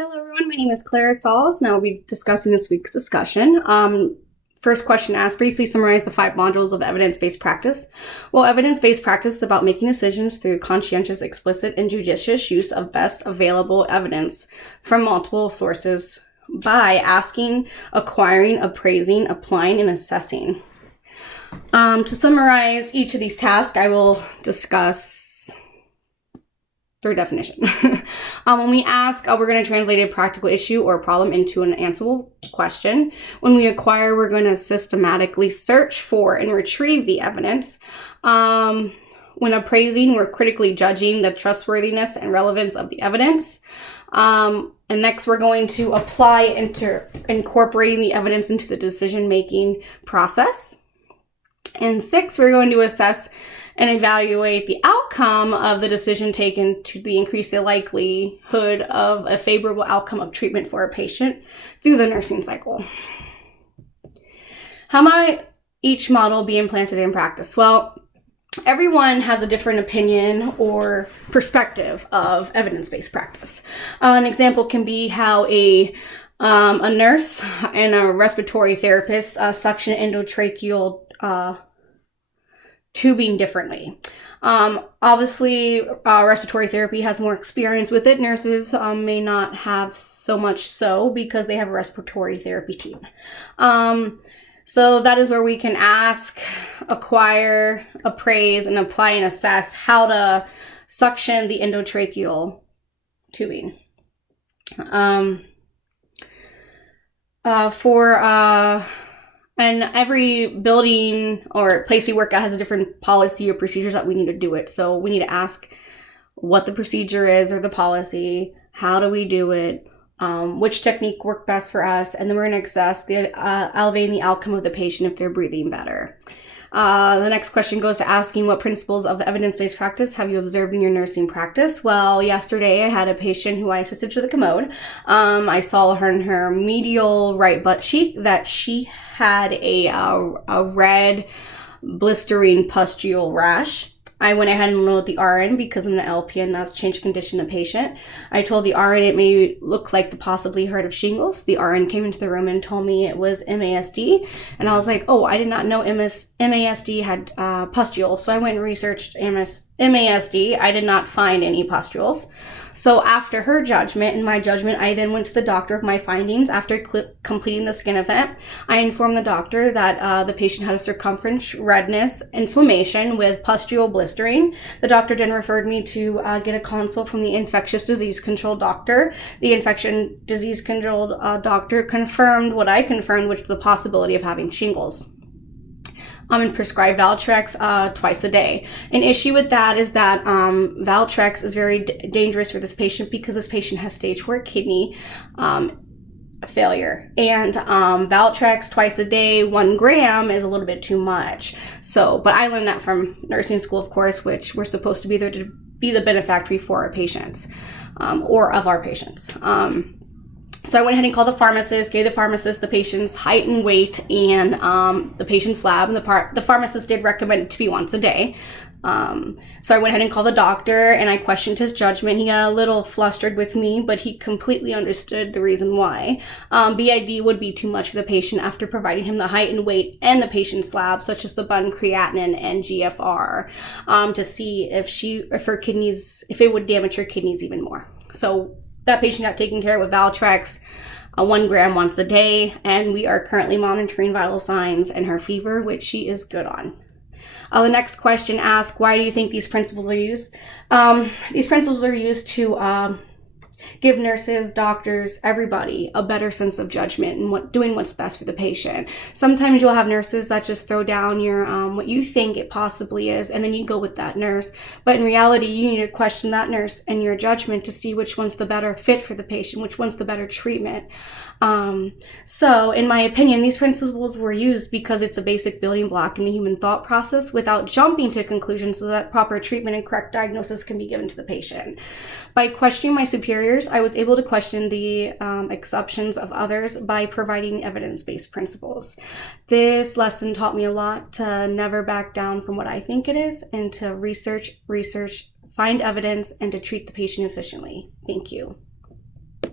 Hello everyone, my name is Clara Sauls, and I will be discussing this week's discussion. First question asked, briefly summarize the 5 modules of evidence-based practice. Well, evidence-based practice is about making decisions through conscientious, explicit, and judicious use of best available evidence from multiple sources by asking, acquiring, appraising, applying, and assessing. To summarize each of these tasks, I will discuss their definition. When we ask, we're going to translate a practical issue or problem into an answerable question. When we acquire, we're going to systematically search for and retrieve the evidence. When appraising, we're critically judging the trustworthiness and relevance of the evidence. And next, we're going to apply incorporating the evidence into the decision-making process. And 6, we're going to assess and evaluate the outcome of the decision taken to increase the likelihood of a favorable outcome of treatment for a patient through the nursing cycle. How might each model be implanted in practice? Well, everyone has a different opinion or perspective of evidence-based practice. An example can be how a nurse and a respiratory therapist suction endotracheal tubing differently. Obviously, respiratory therapy has more experience with it. Nurses may not have so much so because they have a respiratory therapy team. So that is where we can ask, acquire, appraise, and apply and assess how to suction the endotracheal tubing. And every building or place we work at has a different policy or procedures that we need to do it. So we need to ask what the procedure is or the policy, how do we do it, which technique worked best for us, and then we're going to assess the elevating the outcome of the patient if they're breathing better. The next question goes to asking, what principles of evidence-based practice have you observed in your nursing practice? Well, yesterday I had a patient who I assisted to the commode. I saw her in her medial right butt cheek that she had a red blistering pustule rash. I went ahead and enrolled the RN because I'm an LPN, that's change condition of patient. I told the RN it may look like the possibly heard of shingles. The RN came into the room and told me it was MASD. And I was like, oh, I did not know MASD had pustules. So I went and researched MASD. I did not find any pustules. So after her judgment and my judgment, I then went to the doctor of my findings. After completing the skin event, I informed the doctor that the patient had a circumference redness inflammation with pustule blistering. The doctor then referred me to get a consult from the infectious disease control doctor. The infection disease control doctor confirmed what I confirmed, which was the possibility of having shingles. And prescribe Valtrex twice a day. An issue with that is that Valtrex is very dangerous for this patient because this patient has stage 4 kidney failure. And Valtrex twice a day, 1 gram is a little bit too much. So, but I learned that from nursing school, of course, which we're supposed to be there to be the benefactor for our patients or of our patients. So I went ahead and called the pharmacist, gave the pharmacist the patient's height and weight and the patient's lab. And the pharmacist did recommend it to be once a day. So I went ahead and called the doctor and I questioned his judgment. He got a little flustered with me, but he completely understood the reason why. BID would be too much for the patient after providing him the height and weight and the patient's lab, such as the bun creatinine and GFR, to see if her kidneys, if it would damage her kidneys even more. So that patient got taken care of with Valtrex, 1 gram once a day, and we are currently monitoring vital signs and her fever, which she is good on. The next question asks, why do you think these principles are used? These principles are used to give nurses, doctors, everybody a better sense of judgment and doing what's best for the patient. Sometimes you'll have nurses that just throw down your what you think it possibly is, and then you go with that nurse. But in reality, you need to question that nurse and your judgment to see which one's the better fit for the patient, which one's the better treatment. So in my opinion, these principles were used because it's a basic building block in the human thought process without jumping to conclusions so that proper treatment and correct diagnosis can be given to the patient. By questioning my superiors, I was able to question the exceptions of others by providing evidence-based principles. This lesson taught me a lot to never back down from what I think it is and to research, find evidence, and to treat the patient efficiently. Thank you.